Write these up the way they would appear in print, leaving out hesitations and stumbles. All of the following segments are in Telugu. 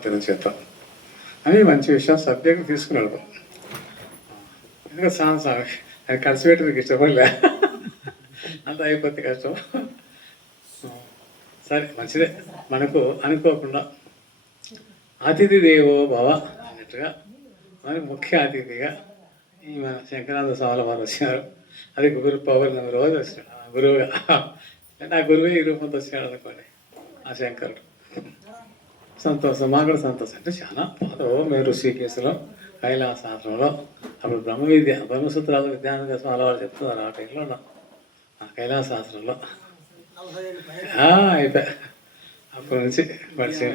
అతని చేత అని మంచి విషయం సబ్జెక్ట్ తీసుకున్నాడు. ఎందుకంటే అది కలిసి పెట్టడానికి ఇష్టపడలే, అంత అయిపోతే కష్టం. సరే మంచిదే, మనకు అనుకోకుండా అతిథి దేవో భవ అన్నట్టుగా మనకు ముఖ్య అతిథిగా ఈ మన శంకరానంద స్వామి వారు వచ్చినారు. అది గురు పౌర్ణమి రోజు వచ్చినాడు గురువుగా. నా గురువే ఈ రూపంతో వచ్చినాడు అనుకోండి ఆ శంకరుడు. సంతోషం, మాకు కూడా సంతోషం. అంటే చాలా పాత మేము ఋషికేశలో కైలాసాశ్రమంలో అప్పుడు బ్రహ్మ విద్య బ్రహ్మసూత్రాలు విద్యానంద స్వామి వారు చెప్తున్నారు. ఆ టైంలో ఉన్నాం ఆ కైలాసాశ్రమంలో. అయిపోయా అప్పటి నుంచి పరిచయం.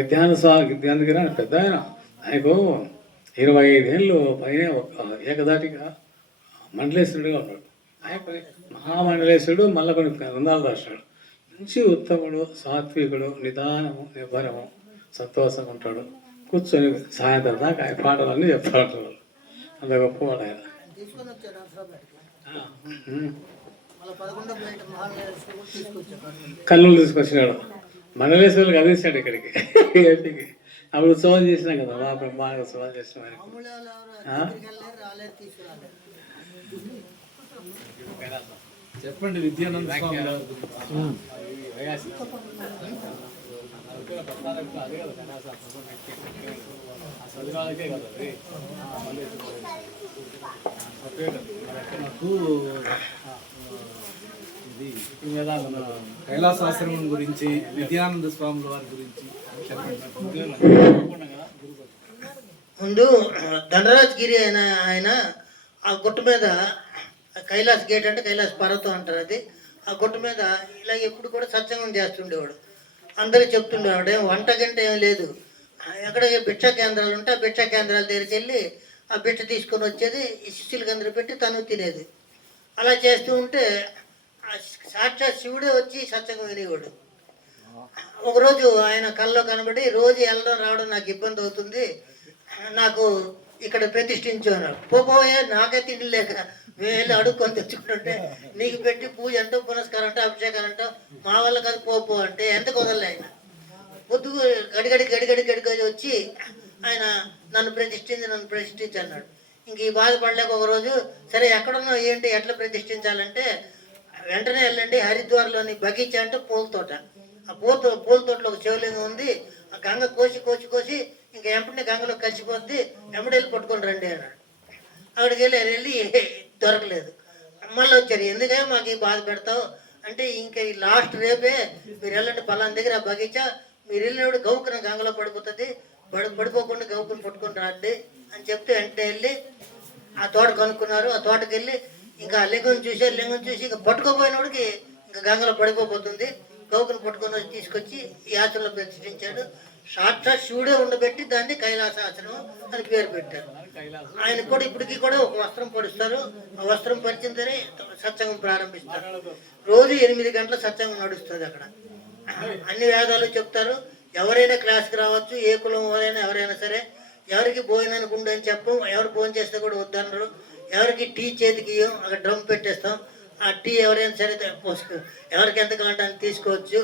విద్యానంద స్వామి విద్యానందగిరి ఆయన పెద్ద ఆయనకు 25 ఏళ్ళు పైన ఏకదాటిగా మండలేశ్వరుడుగా ఉన్నాడు. ఆయన మహామండలేశ్వరుడు మళ్ళీ కొన్ని గ్రంథాలు రాశాడు. మంచి ఉత్తముడు, సాత్వికుడు, నిదానము, నిబ్బరము, సంతోషంగా ఉంటాడు. కూర్చొని సాయంత్రం దాకా ఆయన పాటలన్నీ చెప్తా ఉంటారు. అంత గొప్పవాడు ఆయన. కల్లులు తీసుకొచ్చినాడు, మండలేశ్వరులకు అందించాడు ఇక్కడికి ఏపీకి. అప్పుడు ఉత్సవం చేసినాం కదా, మా బ్రహ్మాండ ఉత్సవం చేసినాం. చెప్పండి విద్యానంద కైలాసాశ్రమం గురించి, విద్యానంద స్వాముల వారి గురించి ముందు ధనరాజ్గిరి ఆయన ఆ గుట్ట మీద, కైలాస్ గేట్ అంటే కైలాస్ పర్వతం అంటారు అది. ఆ గుట్ట మీద ఇలా ఎప్పుడు కూడా సత్సంగం చేస్తుండేవాడు. అందరూ చెప్తుండేవాడు, ఏం వంట గంట ఏం లేదు. ఎక్కడ భిక్షా కేంద్రాలు ఉంటే ఆ భిక్షా కేంద్రాల దగ్గరికి వెళ్ళి ఆ భిక్ష తీసుకొని వచ్చేది, ఈ శిష్యులకి అందరూ పెట్టి తను తినేది. అలా చేస్తూ ఉంటే సాక్షాత్ శివుడే వచ్చి సత్సంగం వినేవాడు. ఒకరోజు ఆయన కల్లో కనబడి, రోజు వెళ్ళడం రావడం నాకు ఇబ్బంది అవుతుంది, నాకు ఇక్కడ ప్రతిష్ఠించు అన్నాడు. పోయే నాకే తిండి లేక మేము వెళ్ళి అడుక్కొని తెచ్చుకుంటుంటే నీకు పెట్టి పూజ అంటూ పునస్కారం అంటూ అభిషేకాలు అంటూ మా వల్ల కాదు పో అంటే ఎంత కుదరలే. ఆయన పొద్దుగు గడిగడి వచ్చి ఆయన నన్ను ప్రతిష్ఠించి అన్నాడు. ఇంక ఈ బాధపడలేక ఒకరోజు, సరే ఎక్కడున్నా ఏంటి ఎట్లా ప్రతిష్ఠించాలంటే వెంటనే వెళ్ళండి హరిద్వార్లోని బగీచా అంటే పూల తోట. ఆ పూల తోటలో ఒక శివలింగం ఉంది, ఆ గంగ కోసి ఇంకా ఎంపటిని గంగలో కలిసిపోద్ది, ఎంబడెళ్ళి పట్టుకొని రండి అన్నాడు. అక్కడికి వెళ్ళి దొరకలేదు. మళ్ళీ వచ్చారు, ఎందుకే మాకు ఈ బాధ పెడతావు అంటే, ఇంకా ఈ లాస్ట్ రేపే మీరు వెళ్ళండి పలానా దగ్గర ఆ బగీచా, మీరు వెళ్ళినప్పుడు గౌకున గంగలో పడిపోతుంది, పడిపోకుండా గౌకుని పట్టుకొని రండి అని చెప్తే వెంటనే వెళ్ళి ఆ తోట కనుక్కున్నారు. ఆ తోటకి వెళ్ళి ఇంకా లింగం చూసి ఇంకా పట్టుకోపోయినోడికి ఇంకా గంగలో పడిపోతుంది, గౌకుని పట్టుకొని వచ్చి తీసుకొచ్చి ఈ ఆశ్రమంలో ప్రతిష్ఠించాడు. సాక్షాత్ శివుడే ఉండబెట్టి దాన్ని కైలాసాశ్రమం అని పేరు పెట్టారు. ఆయన కూడా ఇప్పటికీ కూడా ఒక వస్త్రం పడుస్తారు, ఆ వస్త్రం పరిచిందనే సత్సంగం ప్రారంభిస్తారు. రోజు 8 గంటల సత్సంగం నడుస్తుంది అక్కడ. అన్ని వేదాలు చెప్తారు. ఎవరైనా క్లాస్కి రావచ్చు, ఏ కులం వారైనా ఎవరైనా సరే. ఎవరికి భోజనానికి ఉండని చెప్పం, ఎవరు భోజనం చేస్తే కూడా వద్దనరు. ఎవరికి టీ చేతికి అక్కడ డ్రమ్ పెట్టేస్తాం, ఆ టీ ఎవరైనా సరే ఎవరికి ఎంత కావాలంటే అని తీసుకోవచ్చు.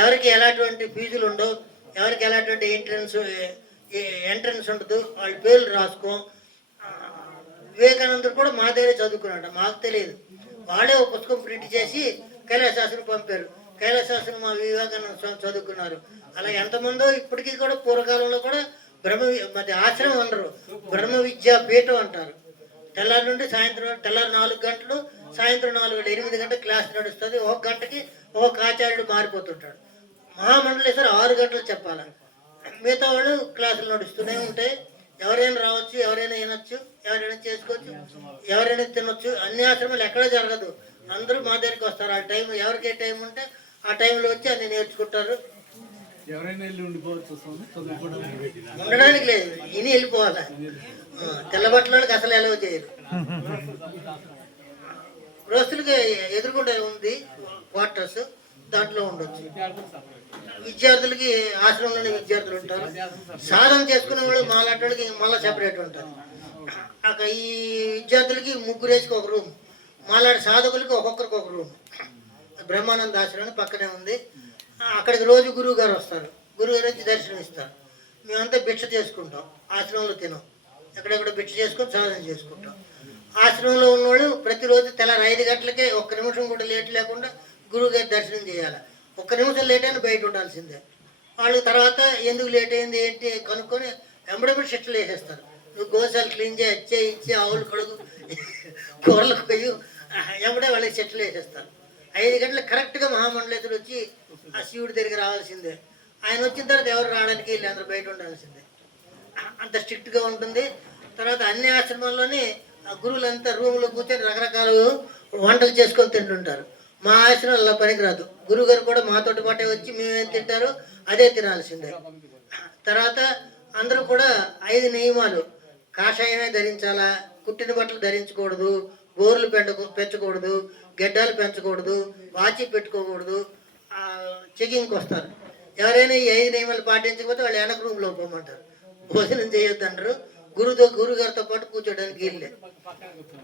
ఎవరికి ఎలాంటి ఫీజులు ఉండవు, ఎవరికి ఎలాంటి ఎంట్రన్స్ ఉండదు, వాళ్ళ పేర్లు రాసుకో. వివేకానందుడు కూడా మా దగ్గర చదువుకున్నాడు, మాకు తెలియదు. వాళ్ళే ఒక పుస్తకం ప్రింట్ చేసి కైలాసాశ్రమం పంపారు. కైలాసాశ్రమం మా వివేకానంద స్వామి చదువుకున్నారు. అలా ఎంతమందో ఇప్పటికీ కూడా పూర్వకాలంలో కూడా మరి ఆశ్రమం అనరు, బ్రహ్మ విద్యా పీఠం అంటారు. తెల్లారి నుండి సాయంత్రం, తెల్లారి 4 గంటలు, సాయంత్రం 8 గంటల క్లాస్ నడుస్తుంది. 1 గంటకి ఒక ఆచార్యుడు మారిపోతుంటాడు. మహామండలేశ్వర 6 గంటలు చెప్పాలి, మిగతా వాళ్ళు క్లాసులు నడుస్తూనే ఉంటాయి. ఎవరైనా రావచ్చు, ఎవరైనా వినొచ్చు, ఎవరైనా చేసుకోవచ్చు, ఎవరైనా తినొచ్చు. అన్ని ఆశ్రమాలు ఎక్కడ జరగదు, అందరూ మా దగ్గరికి వస్తారు. ఆ టైం ఎవరికి ఏ టైం ఉంటే ఆ టైంలో వచ్చి అన్ని నేర్చుకుంటారు. ఉండడానికి లేదు, ఇని వెళ్ళిపోవాలి. తెల్లబట్టలకి అసలు ఎలవ చేయరు. రోజులకి ఎదురుకుండా ఉంది క్వార్టర్స్, దాంట్లో ఉండొచ్చు. విద్యార్థులకి ఆశ్రమంలోనే విద్యార్థులు ఉంటారు. సాధన చేసుకునే వాళ్ళు మాలాంటి మళ్ళీ సెపరేట్ ఉంటారు. అక్కడ ఈ విద్యార్థులకి 3 వేసుకు ఒక రూమ్, మాలాంటి సాధకులకి ఒక్కొక్కరికి ఒక రూమ్. బ్రహ్మానంద ఆశ్రమం పక్కనే ఉంది. అక్కడికి రోజు గురువు గారు వస్తారు. గురుగారు వచ్చి దర్శనం ఇస్తారు. మేమంతా భిక్ష చేసుకుంటాం, ఆశ్రమంలో తినాం, ఎక్కడెక్కడ భిక్ష చేసుకొని సాధన చేసుకుంటాం. ఆశ్రమంలో ఉన్నవాళ్ళు ప్రతిరోజు తెల్లారి 5 గంటలకే ఒక్క నిమిషం కూడా లేట్ లేకుండా గురువుగారి దర్శనం చేయాలి. ఒక్క నిమిషం లేట్ అయినా బయట ఉండాల్సిందే. వాళ్ళు తర్వాత ఎందుకు లేట్ అయింది ఏంటి కనుక్కొని ఎంబడెంబడి షెట్లు వేసేస్తారు. నువ్వు గోశాలు క్లీన్ చేయి, ఇచ్చి ఆవులు కడుగు, కూరలు కొయ్యు, ఎంబడే వాళ్ళకి షెట్లు వేసేస్తారు. 5 గంటలకు కరెక్ట్గా మహామండలేతుడు వచ్చి ఆ శివుడి దగ్గరికి రావాల్సిందే. ఆయన వచ్చిన తర్వాత ఎవరు రావడానికి వీళ్ళు అందరూ బయట ఉండాల్సిందే. అంత స్ట్రిక్ట్గా ఉంటుంది. తర్వాత అన్ని ఆశ్రమాల్లోని ఆ గురువులంతా రూమ్లో కూర్చొని రకరకాల వంటలు చేసుకొని తింటుంటారు. మా ఆశ్రమం అలా పనికిరాదు. గురువుగారు కూడా మాతోటి పాటే వచ్చి మేమేం తింటారో అదే తినాల్సిందే. తర్వాత అందరూ కూడా 5 నియమాలు. కాషాయమే ధరించాలా, కుట్టిన బట్టలు ధరించకూడదు, గోర్లు పెంచకూడదు, గెడ్డాలు పెంచకూడదు, వాచి పెట్టుకోకూడదు. చెకింగ్కి వస్తారు. ఎవరైనా ఈ 5 నియమాలు పాటించకపోతే వాళ్ళు వెనక రూమ్లో పోమంటారు. భోజనం చేయొద్దంటారు. గురుగారితో పాటు కూర్చోడానికి వీళ్ళే.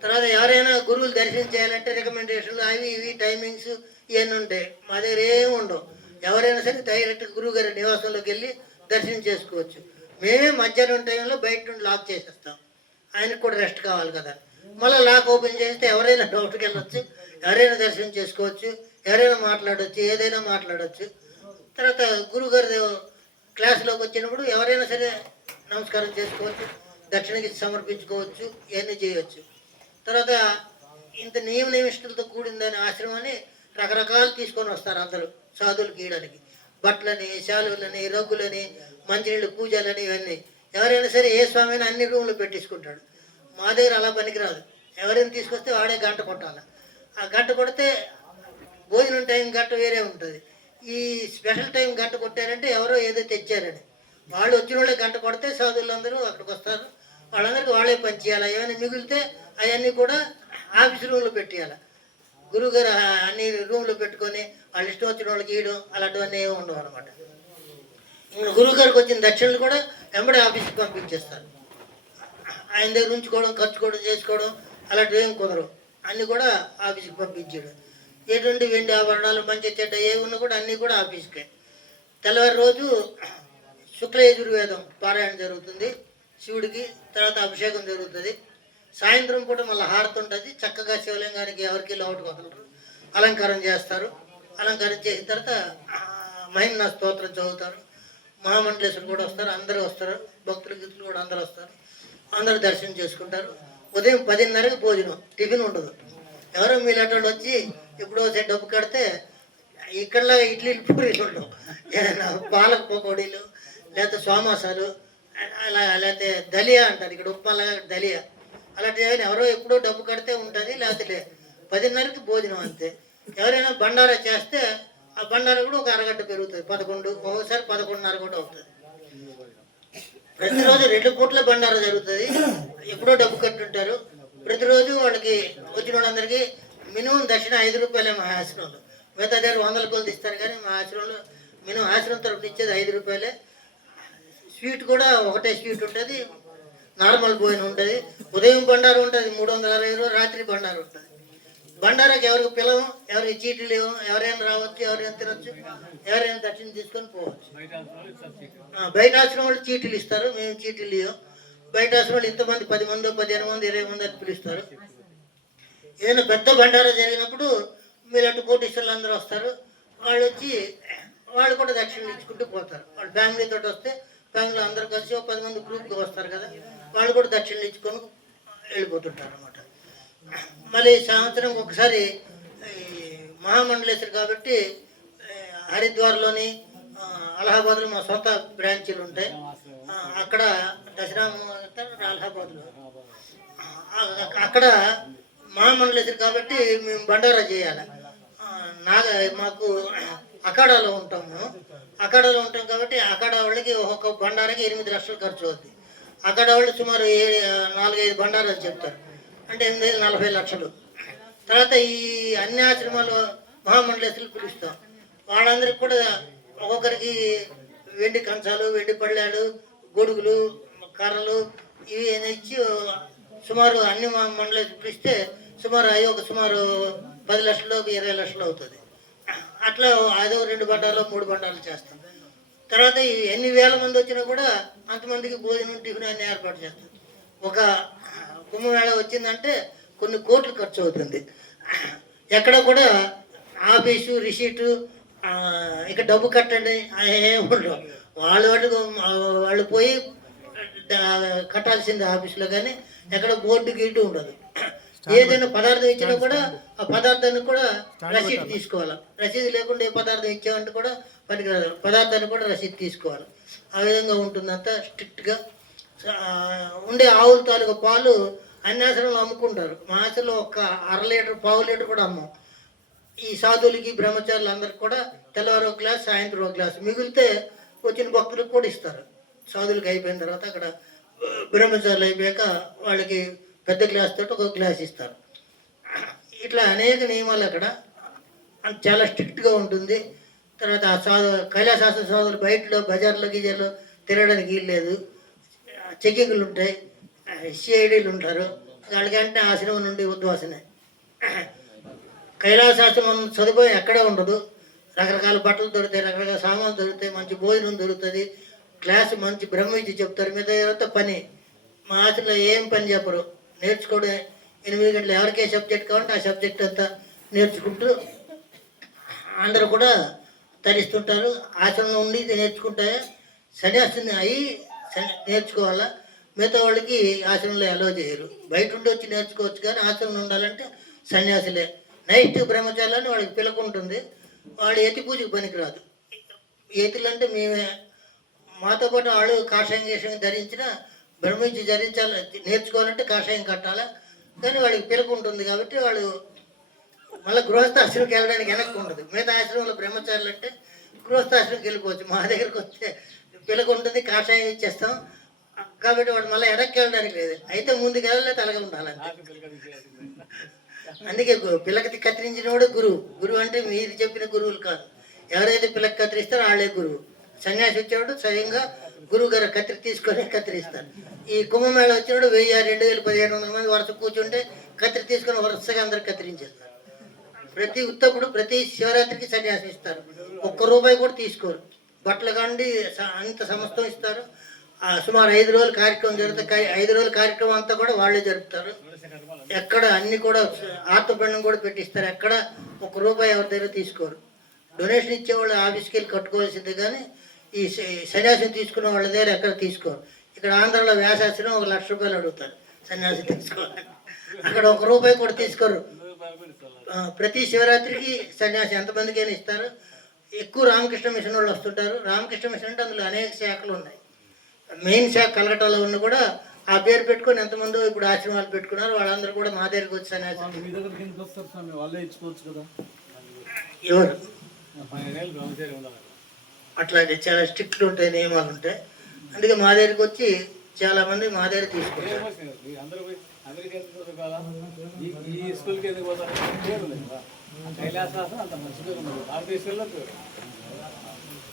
తర్వాత ఎవరైనా గురువులు దర్శనం చేయాలంటే రికమెండేషన్లు అవి ఇవి టైమింగ్స్ ఇవన్నీ ఉంటాయి. మా దగ్గర ఏమి ఉండవు. ఎవరైనా సరే డైరెక్ట్ గురువుగారి నివాసంలోకి వెళ్ళి దర్శనం చేసుకోవచ్చు. మేమే మధ్యాహ్నం టైంలో బయట నుండి లాక్ చేసేస్తాం. ఆయనకు కూడా రెస్ట్ కావాలి కదా. మళ్ళీ లాక్ ఓపెన్ చేస్తే ఎవరైనా డౌట్కి వెళ్ళొచ్చు, ఎవరైనా దర్శనం చేసుకోవచ్చు, ఎవరైనా మాట్లాడవచ్చు, ఏదైనా మాట్లాడవచ్చు. తర్వాత గురుగారి క్లాసులోకి వచ్చినప్పుడు ఎవరైనా సరే నమస్కారం చేసుకోవచ్చు, దక్షిణకి సమర్పించుకోవచ్చు, ఇవన్నీ చేయవచ్చు. తర్వాత ఇంత నియమనిష్టలతో కూడిందని ఆశ్రమాన్ని రకరకాలు తీసుకొని వస్తారు అందరూ సాధువులు గీయడానికి. బట్టలని, శాలువులని, రగ్గులని, మంచినీళ్ళు, పూజలని, ఇవన్నీ. ఎవరైనా సరే ఏ స్వామి అయినా అన్ని రూమ్లు పెట్టించుకుంటాడు. మా దగ్గర అలా పనికిరాదు. ఎవరైనా తీసుకొస్తే వాడే గంట కొట్టాలి. ఆ గంట కొడితే భోజనం టైం గంట వేరే ఉంటుంది. ఈ స్పెషల్ టైం గంట కొట్టారంటే ఎవరో ఏదో తెచ్చారని. వాళ్ళు వచ్చిన వాళ్ళే గంట కొడితే సాధువులందరూ అక్కడికి వస్తారు. వాళ్ళందరికీ వాళ్ళే పని చేయాలి. ఏమైనా మిగిలితే అవన్నీ కూడా ఆఫీస్ రూమ్లో పెట్టేయాలి. గురువుగారు అన్ని రూమ్లో పెట్టుకొని వాళ్ళు ఇష్టం వచ్చిన వాళ్ళకి ఇవ్వడం అలాంటివన్నీ ఏమి ఉండవు అనమాట. గురువుగారికి వచ్చిన దక్షిణలు కూడా వెంబడి ఆఫీస్కి పంపించేస్తారు. ఆయన దగ్గర ఉంచుకోవడం, ఖర్చుకోవడం, చేసుకోవడం అలాంటివి ఏం కుదరవు. అన్నీ కూడా ఆఫీస్కి పంపించేయడం. ఎటువంటి వెండి ఆభరణాలు, మంచి చెడ్డ ఏ ఉన్నా కూడా అన్నీ కూడా ఆఫీస్కే. తెల్లవారి రోజు శుక్ల యజుర్వేదం పారాయణ జరుగుతుంది శివుడికి. తర్వాత అభిషేకం జరుగుతుంది. సాయంత్రం పూట మళ్ళీ హారతి ఉంటుంది. చక్కగా శివలింగానికి ఎవరికి లోటు వదలరు, అలంకారం చేస్తారు. అలంకారం చేసిన తర్వాత మహిళ స్తోత్రం చదువుతారు. మహామండలేశ్వరుడు కూడా వస్తారు, అందరూ వస్తారు, భక్తులు గిత్తులు కూడా అందరూ వస్తారు. అందరూ దర్శనం చేసుకుంటారు. ఉదయం 10:30కి భోజనం, టిఫిన్ ఉండదు. ఎవరో మీలాంటి వాళ్ళు వచ్చి ఎప్పుడో డబ్బు కడితే ఇక్కడ ఇడ్లీలు పూరీలు ఉండవు. పాలక పకోడీలు, లేకపోతే సోమాసాలు, అలా లేకపోతే దలియా అంటారు ఇక్కడ, ఉప్మాలాగా దలియా, అలాంటివి ఏమైనా ఎవరో ఎప్పుడో డబ్బు కడితే ఉంటుంది, లేకపోతే 10:30కి భోజనం అంతే. ఎవరైనా బండారా చేస్తే ఆ బండారా కూడా ఒక అరగంట పెరుగుతుంది. 11, ఒక్కొక్కసారి 11:30 కూడా అవుతుంది. ప్రతిరోజు 2 పూట్ల బండారా జరుగుతుంది. ఎప్పుడో డబ్బు కట్టుంటారు. ప్రతిరోజు వాళ్ళకి వచ్చిన వాళ్ళందరికీ మినిమం దక్షిణ 5 రూపాయలే మా ఆశ్రమంలో. మిగతా దగ్గర 100 కొలది ఇస్తారు, కానీ మా ఆశ్రమంలో మినిమం ఆశ్రమం తరఫున ఇచ్చేది 5 రూపాయలే. స్వీట్ కూడా ఒకటే స్వీట్ ఉంటుంది, నార్మల్ భోజనం ఉంటుంది. ఉదయం బండారు ఉంటుంది 360 రాత్రి బండారు ఉంటుంది. బండారాకి ఎవరికి పిలవం, ఎవరికి చీటీలు ఇవ్వం. ఎవరైనా రావచ్చు, ఎవరైనా తినొచ్చు, ఎవరైనా దక్షిణ తీసుకొని పోవచ్చు. బయట ఆశ్రమం వాళ్ళు చీటీలు ఇస్తారు, మేము చీటీలు ఇవ్వం. బయట ఆశ్రమం వాళ్ళు ఇంతమంది 10 మంది, 15 మంది, 20 మంది అని పిలుస్తారు. ఏదైనా పెద్ద బండారా జరిగినప్పుడు మీలాంటి కోటీశ్వర్లు అందరూ వస్తారు. వాళ్ళు వచ్చి వాళ్ళు కూడా దక్షిణలు ఇచ్చుకుంటూ పోతారు. వాళ్ళు ఫ్యామిలీతో వస్తే ఫ్యామిలీలో అందరూ కలిసి 10 మంది గ్రూప్గా వస్తారు కదా, వాళ్ళు కూడా దక్షిణలు ఇచ్చుకొని వెళ్ళిపోతుంటారు అనమాట. మళ్ళీ సంవత్సరం ఒకసారి మహామండలేశ్వరి కాబట్టి హరిద్వార్లోని, అలహాబాద్లో మా సొంత బ్రాంచీలు ఉంటాయి. అక్కడ దసరా అలహాబాద్లో అక్కడ మహామండలేశ్వరి కాబట్టి మేము బండారా చేయాలి. మాకు అఖాడాలో ఉంటాము. అఖాడాలో ఉంటాం కాబట్టి అఖాడా వాళ్ళకి ఒక్కొక్క బండారాకి 8 లక్షలు ఖర్చు అవుతుంది. అఖాడా వాళ్ళు సుమారు 4-5 బండారాలు చెప్తారు, అంటే 40 లక్షలు. తర్వాత ఈ అన్ని ఆశ్రమాలు మహామండలేశ్వరులు పిలుస్తాం. వాళ్ళందరికీ కూడా ఒక్కొక్కరికి వెండి కంచాలు, వెండి పళ్ళాలు, గొడుగులు, కర్రలు ఇవి ఇచ్చి సుమారు అన్ని మండలేశ్వరులు పిలిస్తే సుమారు 10 లక్షలు, 20 లక్షలు అవుతుంది. అట్లా అదో 2 బండాలు, 3 బండాలు చేస్తాం. తర్వాత ఎన్ని వేల మంది వచ్చినా కూడా అంతమందికి భోజనం టిఫిన్ అన్ని ఏర్పాటు చేస్తారు. ఒక కుంభమేళ వచ్చిందంటే కొన్ని కోట్లు ఖర్చు అవుతుంది. ఎక్కడ కూడా ఆఫీసు రిసీటు ఇక డబ్బు కట్టండి ఏమి ఉండవు. వాళ్ళు పోయి కట్టాల్సింది ఆఫీసులో, కానీ ఎక్కడ బోర్డు గీటు ఉండదు. ఏదైనా పదార్థం ఇచ్చినా కూడా ఆ పదార్థాన్ని కూడా రసీదు తీసుకోవాలి. రసీదు లేకుండా ఏ పదార్థం ఇచ్చామంటే కూడా పనికిరాదు. పదార్థాన్ని కూడా రసీదు తీసుకోవాలి. ఆ విధంగా ఉంటుందంతా స్ట్రిక్ట్గా. ఉండే ఆవుల తాలూకా పాలు అన్ని ఆశ్రమంలో అమ్ముకుంటారు. మా ఆశ్రమంలో ఒక 1/2 లీటర్ 1/4 లీటర్ కూడా అమ్మం. ఈ సాధువులకి బ్రహ్మచారులు అందరికి కూడా తెల్లవారు ఒక గ్లాస్, సాయంత్రం ఒక గ్లాస్, మిగిలితే వచ్చిన భక్తులకు కూడా ఇస్తారు. సాధువులకి అయిపోయిన తర్వాత అక్కడ బ్రహ్మచారులు అయిపోయాక వాళ్ళకి పెద్ద గ్లాస్ తోటి ఒక గ్లాస్ ఇస్తారు. ఇట్లా అనేక నియమాలు అక్కడ చాలా స్ట్రిక్ట్గా ఉంటుంది. తర్వాత కైలాసాశ్రమ సాధువులు బయటలో బజార్లో గీజర్లో తిరగడానికి వీల్లేదు. చెకింగ్లు ఉంటాయి, సిఐడీలు ఉంటారు. వాళ్ళకంటే ఆశ్రమం నుండి ఉద్వాసనే. కైలాసాశ్రమం సదుపాయం ఎక్కడే ఉండదు. రకరకాల బట్టలు దొరుకుతాయి, రకరకాల సామాన్లు దొరుకుతాయి, మంచి భోజనం దొరుకుతుంది, క్లాసు మంచి బ్రహ్మ విద్య చెప్తారు. మీద పని మా ఆశ్రమంలో ఏం పని చెప్పరు. నేర్చుకోవడం 8 గంటలు. ఎవరికే సబ్జెక్ట్ కావాలంటే ఆ సబ్జెక్ట్ అంతా నేర్చుకుంటూ అందరూ కూడా తరిస్తుంటారు. ఆశ్రమంలో ఉండి ఇది నేర్చుకుంటే సన్యాసిని అయి నేర్చుకోవాలా. మిగతా వాళ్ళకి ఆశ్రమంలో అలో చేయరు. బయట ఉండి వచ్చి నేర్చుకోవచ్చు, కానీ ఆశ్రమంలో ఉండాలంటే సన్యాసులే. నైట్ బ్రహ్మచారులని వాళ్ళకి పిలక ఉంటుంది. వాడు యతి పూజకు పనికిరాదు. యతులు అంటే మేమే. మాతో పాటు వాళ్ళు కాషాయం గీషాయం ధరించిన బ్రహ్మించి ధరించాలి. నేర్చుకోవాలంటే కాషాయం కట్టాలా, కానీ వాళ్ళకి పిలక ఉంటుంది కాబట్టి వాళ్ళు మళ్ళీ గృహస్థాశ్రమంకి వెళ్ళడానికి వెనక్కి ఉండదు. మిగతా ఆశ్రమంలో బ్రహ్మచారులు అంటే గృహస్థాశ్రమంకి వెళ్ళిపోవచ్చు. మా దగ్గరకు వస్తే పిలక ఉంటుంది, కాషాయం ఇచ్చేస్తాం కాబట్టి వాడు మళ్ళీ వెనక్కి వెళ్ళడానికి లేదు. అయితే ముందుకు వెళ్ళలేదు, అలాగే ఉండాలంటే. అందుకే పిల్లకి కత్తిరించిన వాడు గురువు. గురువు అంటే మీరు చెప్పిన గురువులు కాదు. ఎవరైతే పిల్లకి కత్తిరిస్తారో వాళ్ళే గురువు. సన్యాసి వచ్చేవాడు స్వయంగా గురువు గారు కత్తిరి తీసుకొని కత్తిరిస్తారు. ఈ కుంభమేళ వచ్చినప్పుడు 1000, 2000, 1500 మంది వరుస కూర్చుంటే కత్తిరి తీసుకొని వరుసగా అందరు కత్తిరించేస్తారు. ప్రతి ఉత్తప్పుడు ప్రతి శివరాత్రికి సన్యాసం ఇస్తారు. ₹1 కూడా తీసుకోరు. బట్టలు కాండి అంత సమస్తం ఇస్తారు. సుమారు 5 రోజులు కార్యక్రమం జరుగుతాయి. 5 రోజుల కార్యక్రమం అంతా కూడా వాళ్ళే జరుపుతారు. ఎక్కడ అన్ని కూడా ఆత్మపిండం కూడా పెట్టిస్తారు. ఎక్కడ ₹1 ఎవరి దగ్గర తీసుకోరు. డొనేషన్ ఇచ్చేవాళ్ళు ఆఫీస్కి వెళ్ళి కట్టుకోవాల్సిందే, కానీ ఈ సన్యాసం తీసుకున్న వాళ్ళ దగ్గర ఎక్కడ తీసుకోరు. ఇక్కడ ఆంధ్రాలో వ్యాసాశ్రమం ₹1,00,000 అడుగుతారు సన్యాసం తీసుకోవాలి. అక్కడ ₹1 కూడా తీసుకోరు. ప్రతి శివరాత్రికి సన్యాసి ఎంతమందికైనా ఇస్తారు. ఎక్కువ రామకృష్ణ మిషన్ వాళ్ళు వస్తుంటారు. రామకృష్ణ మిషన్ అంటే అందులో అనేక శాఖలు ఉన్నాయి. మెయిన్ శాఖ కలకట్టాలో ఉన్న కూడా ఆ పేరు పెట్టుకొని ఎంతమందో ఇప్పుడు ఆశ్రమాలు పెట్టుకున్నారు. వాళ్ళందరూ కూడా మా దగ్గరికి వచ్చి సన్యాసం. ఎవరు అట్లాగే చాలా స్ట్రిక్ట్లు ఉంటాయి, నియమాలు ఉంటాయి. అందుకే మా దగ్గరికి వచ్చి చాలా మంది మా దగ్గర తీసుకుంటారు.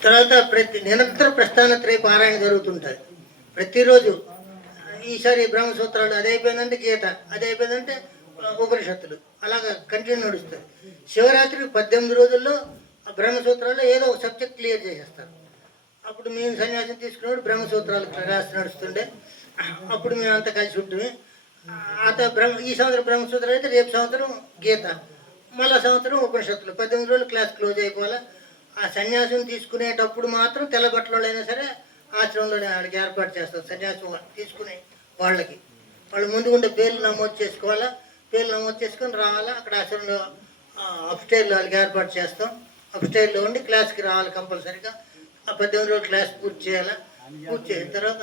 తర్వాత నిరంతర ప్రస్థానత్రయ పారాయణ జరుగుతుంటుంది ప్రతిరోజు. ఈసారి బ్రహ్మసూత్రాలు అది అయిపోయిందంటే గీత, అది అయిపోయిందంటే ఉపనిషత్తులు, అలాగా కంటిన్యూ నడుస్తుంది. శివరాత్రి 18 రోజుల్లో బ్రహ్మసూత్రాల్లో ఏదో ఒక సబ్జెక్ట్ క్లియర్ చేసేస్తారు. అప్పుడు మేము సన్యాసం తీసుకున్నప్పుడు బ్రహ్మసూత్రాలు క్లాస్ నడుస్తుండే. అప్పుడు మేము అంతా కలిసి ఉంటుంది. ఈ సంవత్సరం బ్రహ్మసూత్రాలు అయితే రేపు సంవత్సరం గీత, మళ్ళా సంవత్సరం ఉపనిషత్తులు. 18 రోజులు క్లాస్ క్లోజ్ అయిపోవాలి. ఆ సన్యాసం తీసుకునేటప్పుడు మాత్రం తెల్ల బట్టలు అయినా సరే ఆశ్రమంలోనే వాళ్ళకి ఏర్పాటు చేస్తారు. సన్యాసం తీసుకునే వాళ్ళకి వాళ్ళు ముందు ఉండే పేర్లు నమోదు చేసుకోవాలా. పేర్లు నమోదు చేసుకొని రావాలా. అక్కడ ఆశ్రమంలో అప్స్టైర్లో వాళ్ళకి ఏర్పాటు చేస్తాం. అప్స్టైర్లో ఉండి క్లాస్కి రావాలి కంపల్సరీగా. ఆ 18 రోజులు క్లాస్ పూర్తి చేయాలా. పూర్తి చేసిన తర్వాత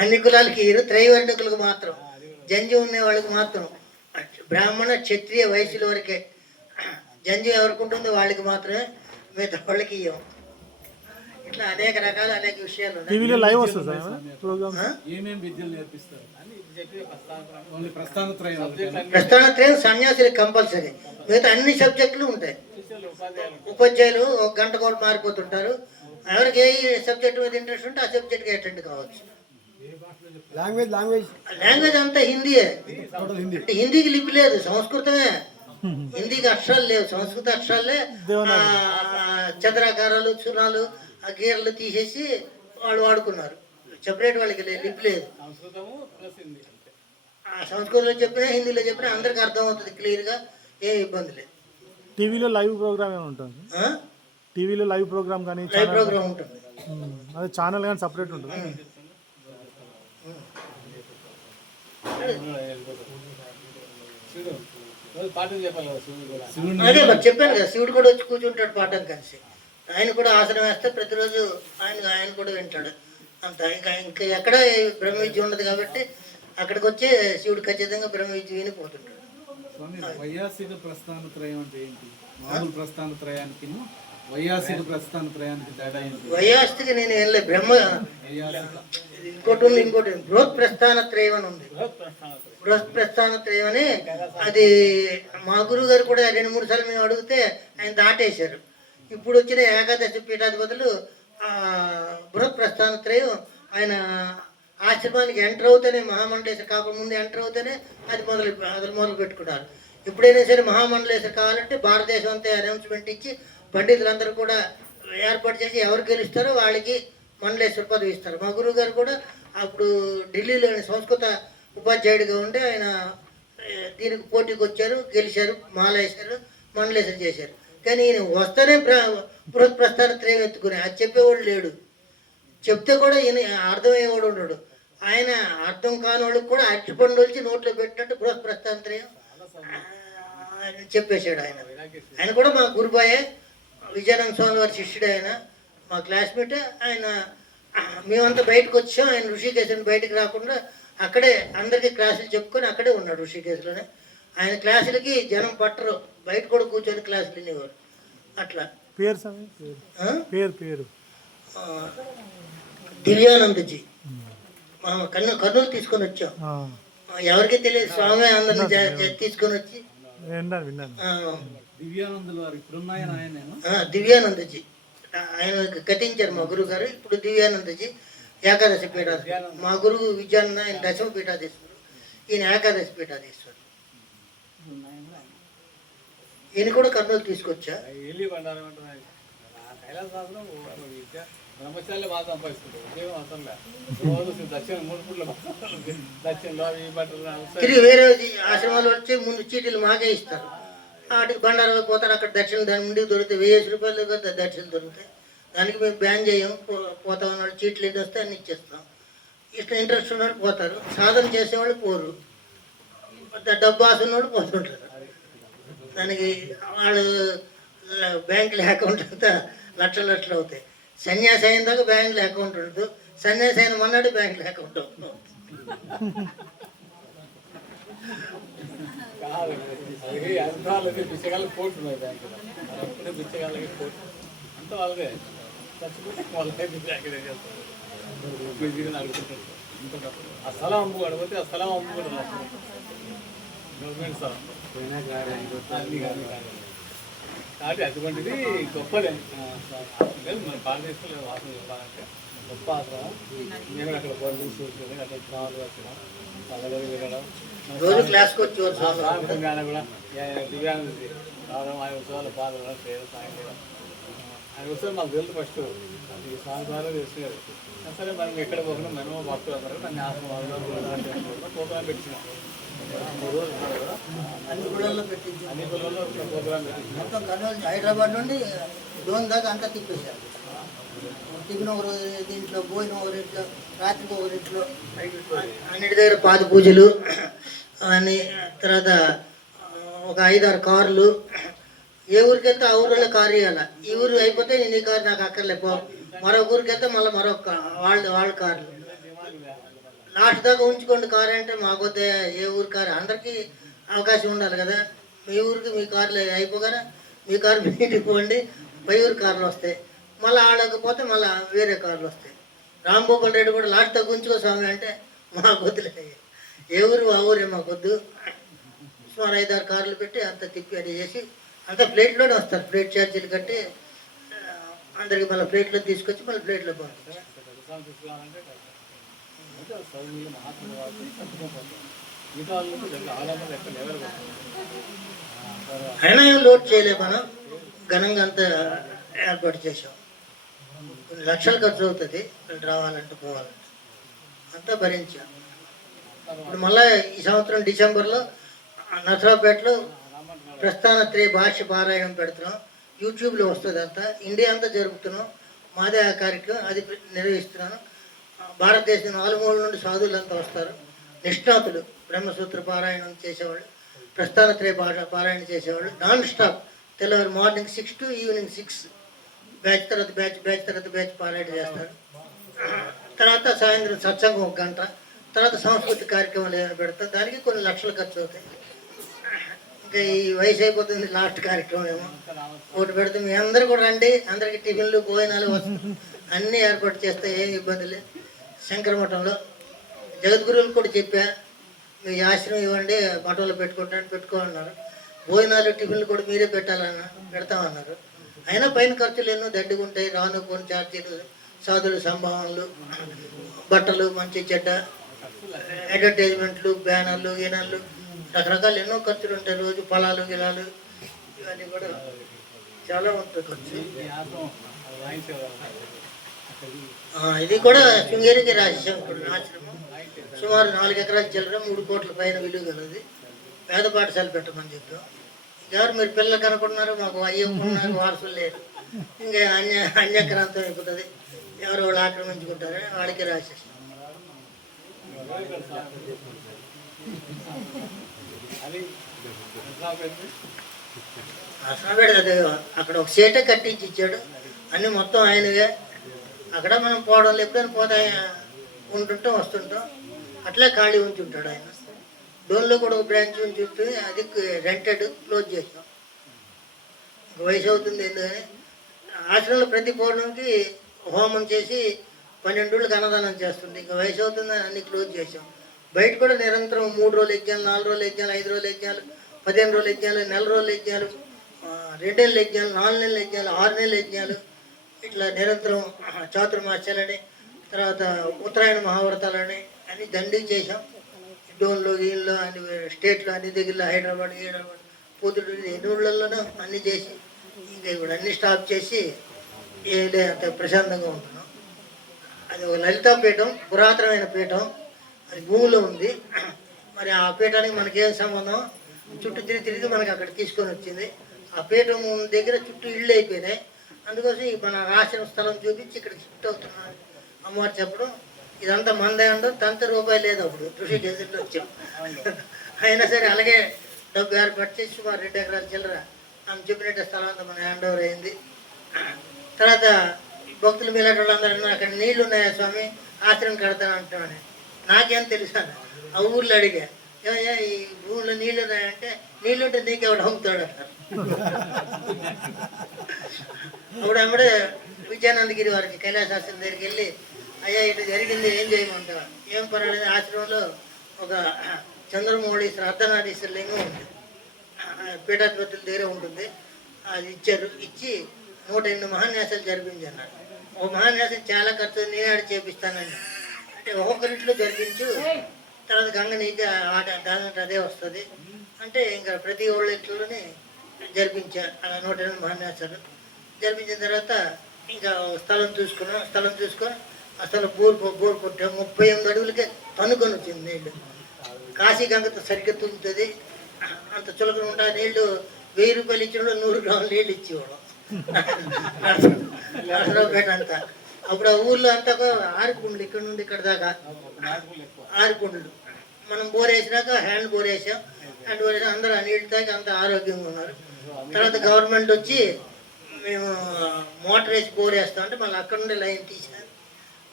అన్ని కులాలకి త్రైవర్ణికులకు మాత్రం, జంజి ఉండే వాళ్ళకి మాత్రం, బ్రాహ్మణ క్షత్రియ వయసుల వరకే. జంజి ఎవరికి ఉంటుంది వాళ్ళకి మాత్రమే, మిగతా వాళ్ళకి ఇవ్వం. ఇట్లా అనేక రకాల అనేక విషయాలు ఉన్నాయి. ప్రస్థానత్రయం సన్యాసులకు కంపల్సరీ. మిగతా అన్ని సబ్జెక్టులు ఉంటాయి. ఉపాధ్యాయులు 1 గంట కూడా మారిపోతుంటారు. ఎవరికి ఏ సబ్జెక్ట్ మీద ఇంట్రెస్ట్ ఉంటే ఆ సబ్జెక్ట్కి అటెండ్ కావచ్చు. లాంగ్వేజ్ అంతా హిందీయే. హిందీకి లిపి లేదు, సంస్కృతమే. హిందీకి అక్షరాలు లేవు, సంస్కృత అక్షరాలే చంద్రాకారాలు, చునాలు, ఆ గీరలు తీసేసి వాళ్ళు వాడుకున్నారు. సెపరేట్ వాళ్ళకి లిపి లేదు. సంస్కృతము ప్లస్ హిందీ అంతే. ఆ సంస్కృతంలో చెప్పినా హిందీలో చెప్పినా అందరికి అర్థమవుతుంది క్లియర్గా, ఏం ఇబ్బంది లేదు. టీవీలో లైవ్ ప్రోగ్రామ్ ఏమైనా ఉంటుంది? టీవీలో లైవ్ ప్రోగ్రామ్ కానీ లైవ్ ప్రోగ్రామ్ ఉంటుంది. అదే ఛానల్ కానీ సపరేట్ ఉంటుంది. పాఠం చెప్పాలి కదా శివుడు కూడా. అదే మరి చెప్పాను కదా, శివుడు కూడా వచ్చి కూర్చుంటాడు పాఠం కలిసి. ఆయన కూడా ఆసనం వేస్తే ప్రతిరోజు ఆయన కూడా వింటాడు. అంత ఇంకా ఇంకా ఎక్కడ బ్రహ్మ విద్య ఉండదు కాబట్టి అక్కడికి వచ్చి శివుడు ఖచ్చితంగా బ్రహ్మ విద్య వినిపోతుంటాడు. స్వామి, వైయాసిక ప్రస్థాన త్రయం అంటే ఏంటి? మామూలు ప్రస్థాన త్రయానికి వైయాసిక ప్రస్థాన త్రయానికి తేడా ఏంటి? వైయాస్తికి నేను ఏం లేదు, బ్రహ్మ ఇంకోటి బృహత్ ప్రస్థాన త్రయం అని ఉంది. బృహత్ ప్రస్థాన త్రయం అని అది మా గురువు గారు కూడా 2-3 సార్లు మేము అడిగితే ఆయన దాటేశారు. ఇప్పుడు వచ్చిన ఏకాదశి పీఠాధిపతులు బృహత్ ప్రస్థాన త్రయం ఆయన ఆశ్రమానికి ఎంటర్ అవుతేనే, మహామండలేశ్వర కాకుండా ముందు ఎంటర్ అవుతేనే అది మొదలు పెట్టుకున్నారు. ఎప్పుడైనా సరే మహామండలేశ్వర కావాలంటే భారతదేశం అంతా అనౌన్స్మెంట్ ఇచ్చి పండితులందరూ కూడా ఏర్పాటు చేసి ఎవరు గెలుస్తారో వాళ్ళకి మండలేశ్వర పదవి ఇస్తారు. మా గురువు గారు కూడా అప్పుడు ఢిల్లీలోని సంస్కృత ఉపాధ్యాయుడిగా ఉండి ఆయన దీనికి పోటీకి వచ్చారు, గెలిచారు, మాల వేశారు, మండలేశ్వరం చేశారు. కానీ ఈయన వస్తేనే బృహత్ ప్రస్థాన త్రయం ఎత్తుకుని అది చెప్పేవాడు లేడు. చెప్తే కూడా ఈయన అర్థమయ్యేవాడు ఉండడు. ఆయన అర్థం కాని వాళ్ళకి కూడా అరటిపండు వచ్చి నోట్లో పెట్టినట్టు బృహత్ ప్రస్థాన త్రయం చెప్పేశాడు. ఆయన కూడా మా గురుబాయే, విజయానంద స్వామి వారి శిష్యుడు. ఆయన మా క్లాస్మేట్. ఆయన మేమంతా బయటకు వచ్చాం, ఆయన ఋషికేశ్వరం బయటకు రాకుండా అక్కడే అందరికీ క్లాసులు చెప్పుకొని అక్కడే ఉన్నాడు ఋషికేశ్లోనే. ఆయన క్లాసులకి జనం పట్టరు, బయట కూడా కూర్చొని క్లాసులు వినేవారు. అట్లా పేరు దివ్యానందజీ. కర్నూలు తీసుకొని వచ్చాం, ఎవరికి తెలియదు, స్వామి అందరిని తీసుకొని వచ్చి. దివ్యానందజీ ఆయన కథించారు మా గురువు గారు. ఇప్పుడు దివ్యానందజీ ఏకాదశి పీఠాధీశ్వరుడు. మా గురువు విద్యానంద ఆయన 10వ పీఠాధీశ్వరుడు, ఈయన ఏకాదశి పీఠాధీశ్వరుడు. ఈయన కూడా కర్నూలు తీసుకొచ్చా. బ్రహ్మచారి బాగా సంపాదిస్తుంటారు, ఉద్యోగం అవసరం లేదు. దక్షిణ 3 పూట్ల దక్షిణలో ఈ బట్టలు తిరిగి వేరే ఆశ్రమాలు వచ్చి ముందు చీటీలు మాకే ఇస్తారు. వాటికి బండారాలు పోతారు, అక్కడ దక్షిణ దాని ముందుకు దొరుకుతాయి. 1000 రూపాయలు దక్షిణలు దొరుకుతాయి. దానికి మేము బ్యాన్ చేయం. పోతా ఉన్నాడు చీట్లు ఏది వస్తే అన్ని ఇచ్చేస్తాం. ఇట్లా ఇంట్రెస్ట్ ఉన్నవాళ్ళు పోతారు, సాధన చేసేవాళ్ళు పోరు. డబ్బు ఆశ ఉన్నవాళ్ళు పోతుంటారు. దానికి వాళ్ళు బ్యాంకుల అకౌంట్ అంతా లక్షలు అవుతాయి. సన్యాసి అయిన దాకా బ్యాంకులో అకౌంట్ ఉండదు, సన్యాసి అయిన మొన్నటి బ్యాంకులో అకౌంట్ అవుతుంది. బిచ్చగాళ్ళకి కోర్టు ఉన్నాయి బ్యాంకులో, బిచ్చగాళ్ళకి కోర్టు అంతా వాళ్ళదే. చచ్చిపోతే వాళ్ళకే అడుగుతుంటారు. ఆ స్థలం అమ్ము అడిగితే ఆ స్థలం అమ్ముకుంటారు. గవర్నమెంట్ స్థలం కాబట్టి అటువంటిది గొప్పదే. మనం బాగా చేసుకోలేదు. వాసన చెప్పాలంటే గొప్ప ఆశ్రమం. నేను అక్కడ పొలం చూసుకుని అక్కడ కావాలి వచ్చడం చల్లగా వినడం. కూడా దివ్యాంగ రావడం, ఆయన ఉత్సవాలు పాల్గొనడం, సాయం చేయడం. ఆయన ఉత్సవం మాకు తెలుసు ఫస్ట్, ఈ స్వామి ద్వారా తెలుసుకునేది. సరే మనం ఎక్కడ పోకుండా మేము భక్తులు అందరూ నన్ను ఆశ్రమం ప్రోగ్రాం పెట్టినాం. 3 రోజులు కూడా అన్ని గుళ్ళల్లో పెట్టింది. అన్ని గుళ్ళల్లో ప్రోగ్రాం పెట్టింది. మొత్తం కర్నూలు హైదరాబాద్ నుండి డోన్ దాకా అంతా తిప్పేశారు. టిఫిన్ ఒక దీంట్లో, భోజనం ఒకరింట్లో, రాత్రికి ఒకరింట్లో, అన్నిటి దగ్గర పాద పూజలు అని. తర్వాత ఒక 5-6 కార్లు. ఏ ఊరికి వెళ్తే ఆ ఊరిలో కారు ఇవ్వాలి. ఈ ఊరు అయిపోతే నీ కారు నాకు అక్కర్లేపో. మరొక ఊరికి వెళ్తే మళ్ళీ మరొక వాళ్ళ కార్లు. లాస్ట్ దాకా ఉంచుకోండి కారు అంటే మాకొద్దే. ఏ ఊరు కారు, అందరికీ అవకాశం ఉండాలి కదా. మీ ఊరికి మీ కార్లు అయిపోగానే మీ కారు మీ ఇంటికి పోండి, పై ఊరు కార్లు వస్తాయి. మళ్ళీ ఆడకపోతే మళ్ళీ వేరే కార్లు వస్తాయి. రాంగోపాల్ రెడ్డి కూడా లాస్ట్ దాకా ఉంచుకో స్వామి అంటే మాకొద్దులే, ఏ ఊరు ఆ ఊరే మాకొద్దు. సుమారు 5-6 కార్లు పెట్టి అంత తిప్పి అది చేసి అంతా ప్లేట్లోనే వస్తారు. ప్లేట్ ఛార్జీలు కట్టి అందరికి మళ్ళీ ప్లేట్లో తీసుకొచ్చి మళ్ళీ ప్లేట్లో పంపిస్తారు. మహాత్మ అయినా ఏం లోడ్ చేయలే, మనం ఘనంగా అంతా ఏర్పాటు చేసాం. కొన్ని లక్షలు ఖర్చు అవుతుంది ఇక్కడ రావాలంటే పోవాలంటే, అంతా భరించాం. ఇప్పుడు మళ్ళీ ఈ సంవత్సరం డిసెంబర్లో నసరాపేటలో ప్రస్థానత్రయ భాష్య పారాయణం పెడుతున్నాం. యూట్యూబ్లో వస్తుంది, అంతా ఇండియా అంతా జరుపుతున్నాం. మాదే ఆ కార్యక్రమం, అది నిర్వహిస్తున్నాను. భారతదేశం 4 మూలల నుండి సాధువులంతా వస్తారు, నిష్ణాతులు, బ్రహ్మసూత్ర పారాయణం చేసేవాళ్ళు, ప్రస్థానత్రయ పారాయణ చేసేవాళ్ళు. నాన్ స్టాప్ తెల్లవారు మార్నింగ్ 6 to ఈవినింగ్ 6 బ్యాచ్ తర్వాత బ్యాచ్ పారాయణ చేస్తారు. తర్వాత సాయంత్రం సత్సంగం 1 గంట, తర్వాత సాంస్కృతిక కార్యక్రమాలు ఏమైనా పెడతారు. దానికి కొన్ని లక్షలు ఖర్చు అవుతాయి. ఇంకా ఈ వయసు అయిపోతుంది, లాస్ట్ కార్యక్రమం ఏమో ఒకటి పెడితే మీ అందరూ కూడా రండి. అందరికీ టిఫిన్లు, భోజనాలు, వసతులు అన్నీ ఏర్పాటు చేస్తే ఏమి ఇబ్బంది లేదు. శంకర మఠంలో జగద్గురువులు కూడా చెప్పా, మీ ఆశ్రమం ఇవ్వండి, మఠంలో పెట్టుకోమన్నారు. భోజనాలు, టిఫిన్లు కూడా మీరే పెడతామన్నారు. అయినా పైన ఖర్చులు ఎన్నో దండిగా ఉంటాయి. రాను పోను ఛార్జీలు, సాధులు సంభావనలు, బట్టలు, మంచి చెడ్డ, అడ్వర్టైజ్మెంట్లు, బ్యానర్లు, ఈనర్లు, రకరకాలు ఎన్నో ఖర్చులు ఉంటాయి. రోజు పొలాలు, గిలాలు, ఇవన్నీ కూడా చాలా ఉంటుంది ఖర్చు. ఇది కూడా శృంగేరికి రాజశంకరుడు ఆశ్రమం. సుమారు 4 ఎకరాల చిల్లర, 3 కోట్ల పైన విలువ కలది. పేద పాఠశాల పెట్టమని చెప్పాం. ఎవరు మీరు పిల్లలు కనుక్కున్నారు, మాకు అయ్యకున్నారు, వారసులు లేరు, ఇంకా అన్యక్రాంతం అయిపోతుంది, ఎవరు వాళ్ళు ఆక్రమించుకుంటారని వాళ్ళకి రాసేస్తాం. అసలు అది అక్కడ ఒక సీటే కట్టించి ఇచ్చాడు, అన్నీ మొత్తం ఆయనవే. అక్కడ మనం పోవడంలో ఎప్పుడైనా పోతే ఉంటుంటాం, వస్తుంటాం, అట్లే ఖాళీ ఉంచుంటాడు ఆయన. డోన్లో కూడా ఒక బ్రాంచ్ ఉంచుంటుంది, అది రెంటెడ్, క్లోజ్ చేసాం. వయసు అవుతుంది ఎందుకని ఆశ్రమంలో ప్రతి పౌర్ణమికి హోమం చేసి 12 రోజులకు అన్నదానం చేస్తుంది. ఇంకా వయసు అవుతుందని అన్ని క్లోజ్ చేసాం. బయట కూడా నిరంతరం 3 రోజులు యజ్ఞాలు, 4 రోజులు యజ్ఞాలు, 5 రోజులు యజ్ఞాలు, 15 రోజులు యజ్ఞాలు, నెల రోజులు యజ్ఞాలు, 2 నెలల యజ్ఞాలు, 4 నెలల యజ్ఞాలు, 6 నెలల యజ్ఞాలు, ఇట్లా నిరంతరం చాతుర్మాస్యాలని, తర్వాత ఉత్తరాయణ మహావ్రతాలని అన్ని దండిగా చేసాం. డోన్లో, వీళ్ళు అన్ని స్టేట్లో, అన్ని దగ్గరలో, హైదరాబాద్, పూతుడు, ఎన్ని ఊళ్ళల్లోనూ అన్నీ చేసి ఇంకా ఇప్పుడు అన్నీ స్టాప్ చేసి ఏదే అంత ప్రశాంతంగా ఉంటున్నాం. అది ఒక లలితాపీఠం, పురాతనమైన పీఠం, అది భూమిలో ఉంది. మరి ఆ పీఠానికి మనకేం సంబంధం? చుట్టూ తిరిగి మనకి అక్కడ తీసుకొని వచ్చింది. ఆ పీఠం దగ్గర చుట్టూ ఇళ్ళు అయిపోయినాయి. అందుకోసం మన రాసిన స్థలం చూపించి ఇక్కడ షిఫ్ట్ అవుతున్నాను అమ్మవారు చెప్పడం. ఇదంతా మందే ఉండదు, ₹10 లేదు. అప్పుడు కృషి గెజెట్లో వచ్చాం. అయినా సరే అలాగే డబ్బు ఏర్పాటు చేసి సుమారు 2 ఎకరాల చిల్లర ఆమె చెప్పినట్టు స్థలం అంతా మన హ్యాండ్ ఓవర్ అయింది. తర్వాత భక్తులు మీలాంటి వాళ్ళందరూ అక్కడ నీళ్లు ఉన్నాయా స్వామి, ఆశ్రమం కడతాను అంటామని. నాకేం తెలుసా, ఆ ఊర్లో అడిగా, ఏమయ్యా ఈ భూమిలో నీళ్లు ఉన్నాయంటే, నీళ్ళుంటే నీకెవడు అమ్ముతాడు అంటారు. అప్పుడు అమ్మడే విజయానందగిరి వారికి కైలాసాశ్రం దగ్గరికి వెళ్ళి, అయ్యా ఇటు జరిగింది, ఏం చేయమంటావా? ఏం పర్వాలేదు, ఆశ్రమంలో ఒక చంద్రమౌళీశ్వర అర్ధనారీశ్వర లింగం ఉంది, పీఠాధిపతుల దగ్గర ఉంటుంది. అది ఇచ్చారు. ఇచ్చి 108 మహాన్యాసాలు జరిపించన్నారు. ఒక మహాన్యాసం చాలా ఖర్చు, నేనాడు చేపిస్తానండి అంటే ఒక్కొక్కరింట్లో జరిపించు, తర్వాత గంగ నీటి దాని అదే వస్తుంది అంటే ఇంకా ప్రతి వాళ్ళ ఇంట్లోనే జరిపించారు. అలా 108 మహాన్యాసాలు జరిపించిన తర్వాత ఇంకా స్థలం చూసుకొని అసలు బోర్ కొట్టాం. 38 అడుగులకే తనుకొని వచ్చింది నీళ్ళు. కాశీ గంగతో సరిగ్గా తులుతుంది, అంత చులకన ఉంటా. నీళ్లు ₹1000 ఇచ్చినప్పుడు 100 గ్రాముల నీళ్ళు ఇచ్చేవాడు నరసరావుపేట అంతా. అప్పుడు ఆ ఊర్లో అంతా 6 కుండలు, ఇక్కడ నుండి ఇక్కడ దాకా 6 కుండలు. మనం బోర్ వేసినాక హ్యాండ్ బోర్ వేసాం. హ్యాండ్ బోర్ వేసాం, అందరూ ఆ నీళ్ళు తాగి అంత ఆరోగ్యంగా ఉన్నారు. తర్వాత గవర్నమెంట్ వచ్చి మేము మోటార్ వేసి బోర్ వేస్తాం అంటే మళ్ళీ అక్కడ నుండి లైన్ తీసాను,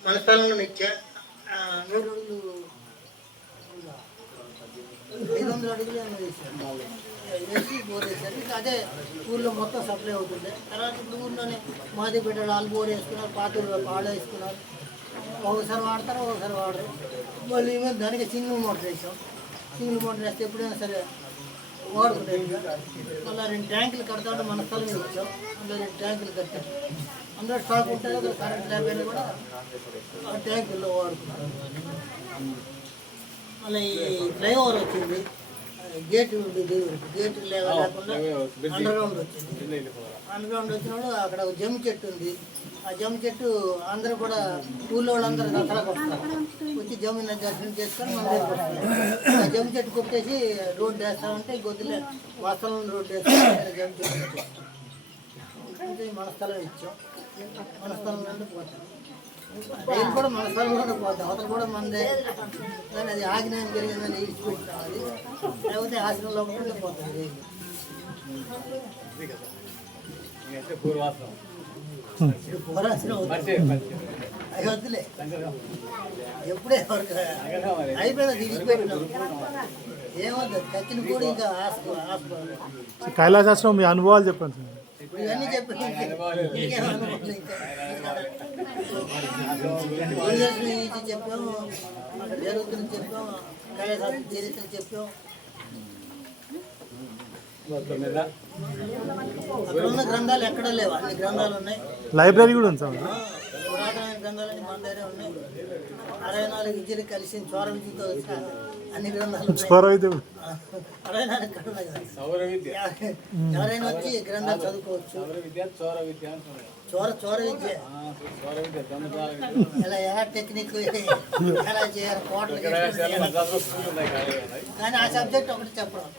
మన స్థలంలో ఇచ్చా. 500 అడుగులు వేసి బోర్ వేసారు. అదే ఊళ్ళో మొత్తం సప్లై అవుతుంది. తర్వాత ఇప్పుడు ఊళ్ళోనే మాది బిడ్డలు వాళ్ళు బోర్ వేసుకున్నారు, పాతూరు పాడు వేసుకున్నారు. ఒకసారి వాడతారు, ఒకసారి వాడరు. మళ్ళీ దానికి సింగిల్ మోటార్ వేసాం. సింగిల్ మోటార్ వేస్తే ఎప్పుడైనా సరే వాడుకుంటాం. మళ్ళీ 2 ట్యాంకులు కడతా ఉంటే మన స్థలం ఇచ్చాం. అందులో 2 ట్యాంకులు కట్టాం. అందరూ స్టాక్ ఉంటుంది, కరెంట్ లేకపోయినా కూడా ఆ ట్యాంకుల్లో వాడుకుంటాం. మళ్ళీ ఈ ఫ్లైఓవర్ వచ్చింది, గేట్ ఉంది దేవుడికి, గేట్ లేకుండా అండర్ గ్రౌండ్ వచ్చింది. అండర్ గ్రౌండ్ వచ్చినప్పుడు అక్కడ ఒక జమ్మి చెట్టు ఉంది. ఆ జమ్మి చెట్టు అందరూ కూడా ఊళ్ళో వాళ్ళందరూ దసరాకు వస్తారు, వచ్చి జమ్మిని దర్శనం చేసుకొని మన దగ్గరికి వస్తారు. ఆ జమ్మి చెట్టు కొట్టేసి రోడ్డు వేస్తామంటే గొద్దులే వాస్తవం రోడ్డు వేస్తాం. జమ్మి చెట్టు మన స్థలం ఇచ్చాం, మన స్థలం నుండి పోతాం. రైలు కూడా మన స్థలంలోనే పోతాం, అవతల కూడా మనదే. కానీ అది ఆగ్నేయం జరిగిందని ఇచ్చిపెట్టాం. అది లేకపోతే ఆశ్రమంలో ఉంటే పోతాం రైలు. అది వద్దులే, ఎప్పుడే అయిపోయినా తీసిపెట్టినాం. ఏమవుతుంది కచ్చిన కూడా ఇంకా హాస్పిటల్. కైలాసాశ్రమం మీ అనుభవాలు చెప్పండి సార్. ఇప్పుడు ఇవన్నీ చెప్పి చెప్పాము, అక్కడ జరుగుతుంది చెప్పాము, కైలాసం చరిత్ర చెప్పాం. అక్కడ ఉన్న గ్రంథాలు ఎక్కడా లేవు, అన్ని గ్రంథాలు ఉన్నాయి. లైబ్రరీ కూడా ఉంది సార్. పురాతనమైన గ్రంథాలన్నీ మన దగ్గర ఉన్నాయి. 64 విద్యలు కలిసి చోర విద్యతో అన్ని గ్రంథాలు 64 గ్రంథాలు కదా. ఎవరైనా వచ్చి గ్రంథాలు చదువుకోవచ్చు. చోర విద్య ఎలా టెక్నిక్ ఎలా చేయాలి కోటలు, కానీ ఆ సబ్జెక్ట్ ఒకటి చెప్పడం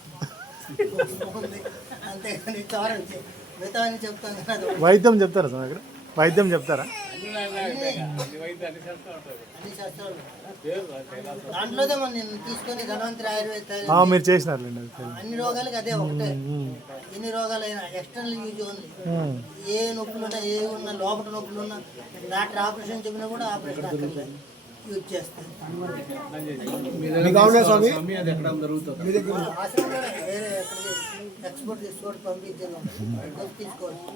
అంతేగాని చోర విద్య మిగతా అని చెప్తాను కదా. వైద్యం చెప్తారా సార్ దగ్గర? వైద్యం చెప్తారా? అన్ని శాస్త్రాలు దాంట్లోనే మనం నేను తీసుకొని ధన్వంతరి ఆయుర్వేద మీరు చేసినారు అన్ని రోగాలకి అదే ఒకటే. ఎన్ని రోగాలైనా ఎక్స్టర్నల్ యూజ్ ఉంది. ఏ నొప్పులు ఉన్నా, ఏ ఉన్నా, లోపల నొప్పులు ఉన్నా డాక్టర్ ఆపరేషన్ చెప్పినా కూడా ఆపరేషన్ అక్కర్లేదు, యూజ్ చేస్తాను. ఆశ్రమంలో వేరే ఎక్కడికి ఎక్స్పోర్ట్ తీసుకోవడం పంపించాను, తీసుకోవచ్చు.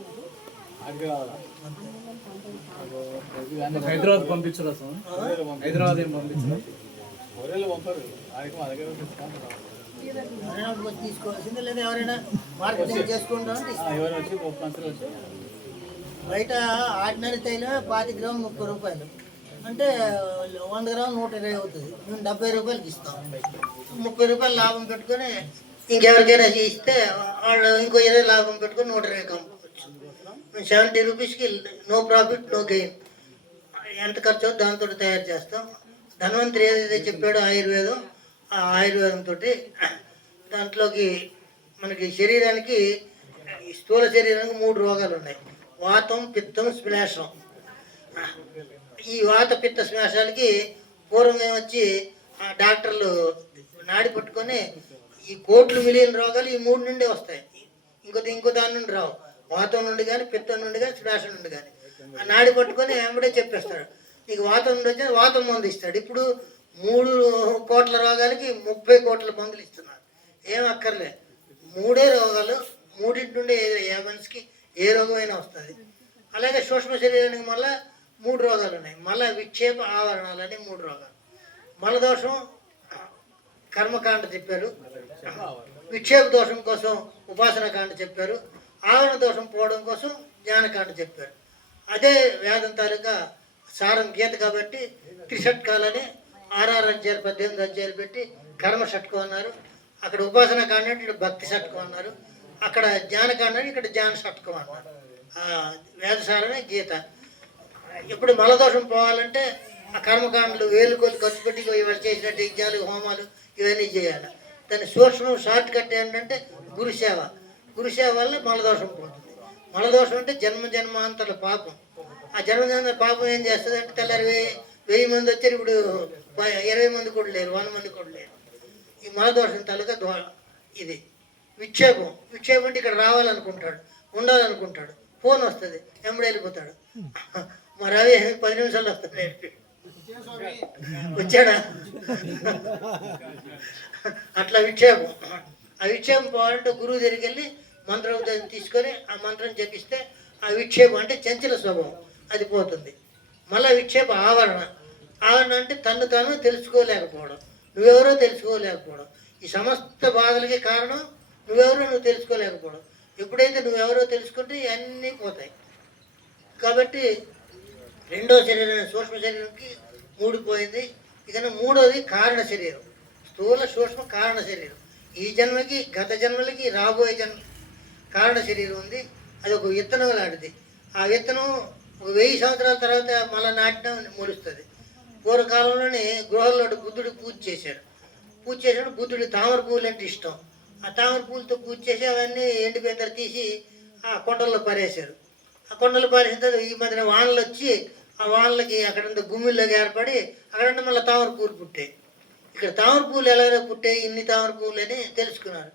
హైదరాబాద్ పంపించరా సార్? హైదరాబాద్ ఏం పంపించరా? తీసుకోవాల్సిందే, లేదా ఎవరైనా మార్కెటింగ్ చేసుకుంటాం. బయట ఆర్డినరీ తైలం 25 గ్రాములు 30 రూపాయలు, అంటే 100 గ్రాములు 120 అవుతుంది. మేము 70 రూపాయలకి ఇస్తాం. 30 రూపాయలు లాభం పెట్టుకొని ఇంకెవరికైనా ఇస్తే వాళ్ళు ఇంకో 20 లాభం పెట్టుకొని 120 కమ్ముకోవచ్చు. 70 రూపీస్కి నో ప్రాఫిట్ నో గెయిన్. ఎంత ఖర్చు దాంతో తయారు చేస్తాం. ధన్వంతరి ఏదైతే చెప్పాడో ఆయుర్వేదం, ఆ ఆయుర్వేదంతో దాంట్లోకి మనకి శరీరానికి, స్థూల శరీరానికి 3 రోగాలు ఉన్నాయి: వాతం, పిత్తం, శ్లేషం. ఈ వాత పిత్త శ్లేషాలకి పూర్వం ఏమొచ్చి ఆ డాక్టర్లు నాడి పట్టుకొని ఈ కోట్లు మిలియన్ రోగాలు ఈ 3 నుండి వస్తాయి, ఇంకో దాని నుండి రావు. వాతం నుండి కానీ, పిత్తం నుండి కానీ, శ్లేషం నుండి కానీ. ఆ నాడి పట్టుకొని వెంబడే చెప్పేస్తాడు, నీకు వాతం నుండి వచ్చి వాతం మందు ఇస్తాడు. ఇప్పుడు 3 కోట్ల రోగాలకి 30 కోట్ల మందులు ఇస్తున్నారు. ఏం అక్కర్లే, 3 రోగాలు, 3 నుండి ఏ మనిషికి ఏ రోగమైనా వస్తుంది. అలాగే సూక్ష్మ శరీరానికి మళ్ళీ 3 రోగాలు ఉన్నాయి. మళ్ళీ విక్షేప ఆవరణాలని 3 రోగాలు. మలదోషం కర్మకాండ చెప్పారు, విక్షేప దోషం కోసం ఉపాసన కాండ చెప్పారు, ఆవరణ దోషం పోవడం కోసం జ్ఞానకాండ చెప్పారు. అదే వేదం తాలూకా సారం గీత కాబట్టి త్రిషట్కాలని 6 అధ్యాయాలు 18 అధ్యాయాలు పెట్టి కర్మ షట్కం అన్నారు. అక్కడ ఉపాసన కాండ ఇక్కడ భక్తి షట్కం అన్నారు, అక్కడ జ్ఞానకాండ ఇక్కడ జ్ఞాన షట్కం అన్నారు. వేదసారమే గీత. ఇప్పుడు మలదోషం పోవాలంటే ఆ కర్మకాండలు వేలు కొద్ది ఖర్చు పెట్టి ఇవాళ చేసినట్టు యజ్ఞాలు, హోమాలు ఇవన్నీ చేయాలి. దాని సూక్ష్మం షార్ట్ కట్ ఏంటంటే గురుసేవ. గురుసేవ వల్ల మలదోషం పోతుంది. మలదోషం అంటే జన్మాంతర పాపం. ఆ జన్మజన్మ పాపం ఏం చేస్తుంది అంటే తెల్లారి 1000 మంది వచ్చారు, ఇప్పుడు 20 మంది కూడా లేరు, 100 మంది కూడా లేరు. ఈ మలదోషం తాలూకా ఇది విక్షేపం. విక్షేపం అంటే ఇక్కడ రావాలనుకుంటాడు, ఉండాలనుకుంటాడు, ఫోన్ వస్తుంది, వెంబడి వెళ్ళిపోతాడు. మరి అవి 10 నిమిషాలు వస్తుంది, వచ్చాడా? అట్లా విక్షేపం. ఆ విక్షేపం పోవాలంటే గురువు దగ్గరికి వెళ్ళి మంత్రోపదేశం తీసుకొని ఆ మంత్రం జపిస్తే ఆ విక్షేపం అంటే చంచల స్వభావం అది పోతుంది. మళ్ళీ విక్షేప ఆవరణ. ఆవరణ అంటే తను తాను తెలుసుకోలేకపోవడం, నువ్వెవరో తెలుసుకోలేకపోవడం. ఈ సమస్త బాధలకి కారణం నువ్వెవరో నువ్వు తెలుసుకోలేకపోవడం. ఎప్పుడైతే నువ్వెవరో తెలుసుకుంటే ఇవన్నీ పోతాయి. కాబట్టి రెండో శరీరం సూక్ష్మ శరీరంకి 3 పోయింది. ఇక 3వది కారణ శరీరం. స్థూల సూక్ష్మ కారణ శరీరం. ఈ జన్మకి గత జన్మలకి రాబోయే జన్మ కారణ శరీరం ఉంది. అది ఒక విత్తనం లాంటిది. ఆ విత్తనం ఒక 1000 సంవత్సరాల తర్వాత మళ్ళీ నాటిన మొలుస్తుంది. పూర్వకాలంలోనే గృహంలో బుద్ధుడు పూజ చేశారు. పూజ చేసినప్పుడు బుద్ధుడి తామర పువ్వులు అంటే ఇష్టం. ఆ తామర పువ్వులతో పూజ చేసి అవన్నీ ఎండిపోయిన తీసి ఆ కొండల్లో పారేశారు. ఆ కొండలు పారేసిన తర్వాత ఈ మధ్యన వానలు వచ్చి ఆ వానలకి అక్కడంత గుమ్మిల్లోకి ఏర్పడి అక్కడంటే మళ్ళీ తామర పువ్వులు పుట్టాయి. ఇక్కడ తామర పువ్వులు ఎలాగో పుట్టాయి, ఇన్ని తామర పువ్వులు అని తెలుసుకున్నారు.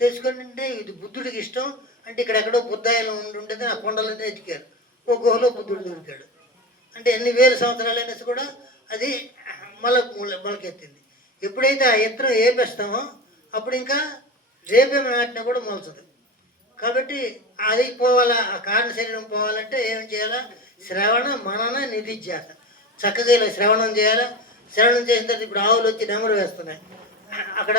తెలుసుకుంటే ఇది బుద్ధుడికి ఇష్టం అంటే ఇక్కడ ఎక్కడో బుద్ధాయిలో ఉండేది ఆ కొండలన్నీ ఎతికారు. ఓ గుహలో బుద్ధుడు దొరికాడు. అంటే ఎన్ని వేల సంవత్సరాలైనా కూడా అది మొలకెత్తింది. ఎప్పుడైతే ఆ ఇత్తనం ఏపేస్తామో అప్పుడు ఇంకా రేపే నాటినా కూడా మొలచదు. కాబట్టి అది పోవాలా, ఆ కారణ శరీరం పోవాలంటే ఏం చేయాలా? శ్రవణ మనన నిధిధ్యాస. చక్కగా ఇలా శ్రవణం చేయాలా. శ్రవణం చేసిన తర్వాత ఇప్పుడు ఆవులు వచ్చి నెమరు వేస్తున్నాయి. అక్కడ